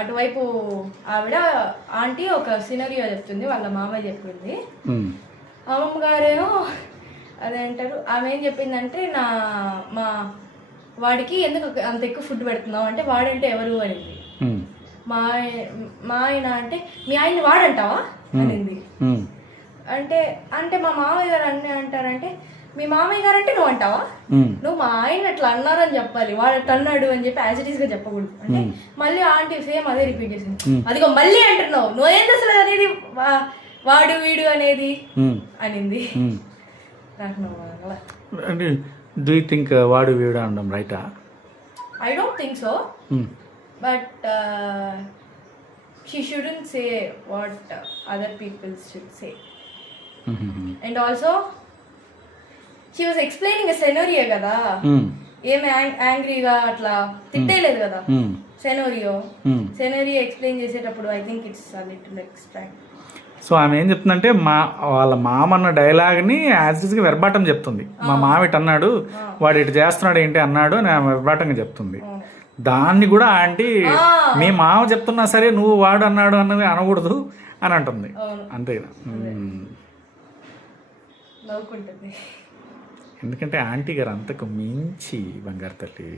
అటువైపు ఆవిడ ఆంటీ ఒక సినరియో చెప్తుంది, వాళ్ళ మామయ్య చెప్పింది. అమ్మమ్మ గారేమో అదేంటారు, ఆమె ఏం చెప్పిందంటే మా వాడికి ఎందుకు అంత ఎక్కువ ఫుడ్ పెడుతున్నావు అంటే వాడంటే ఎవరు అనింది. మా ఆయన అంటే మీ ఆయన్ని వాడంటావా అనింది. అంటే మా మామయ్య గారు అన్నీ అంటారంటే మీ మామయ్య గారు అంటే నువ్వు అంటావా, నువ్వు మా ఆయన అట్లా అన్నారని చెప్పాలి, వాడు అట్లా అన్నాడు అని చెప్పి యాజ్ ఇట్ ఈస్ గా చెప్పకూడదు అంటే మళ్ళీ ఆంటీ సేమ్ అదే రిపీట్ చేసింది. అదిగో మళ్ళీ అంటున్నావు, నువ్వేం అసలు అనేది వాడు వీడు అనేది అనింది. నాకు అంటే డూ యూ థింక్ వాడు వీడు అనడం రైటా? I don't think so, but she shouldn't say what other people should say. And also she was explaining a scenario కదా, ఏమి యాంగ్రీగా అట్లా తిట్టేలేదు కదా. సెనోరియో ఎక్స్ప్లెయిన్ చేసేటప్పుడు I think it's a little extract. So ఆమె ఏం చెప్తుందంటే వాళ్ళ మామ అన్న డైలాగ్ని యాజ్ ఇట్గా వెర్బాటం చెప్తుంది. మా మామ ఇటు అన్నాడు, వాడు ఇటు చేస్తున్నాడు ఏంటి అన్నాడు అని ఆమె వెర్బాటంగా చెప్తుంది. దాన్ని కూడా ఆంటీ మీ మామ చెప్తున్నా సరే నువ్వు వాడు అన్నాడు అన్నది అనకూడదు అని అంటుంది. అంతేనా? ఎందుకంటే ఆంటీ గారు అంతకు మించి బంగారు తల్లి.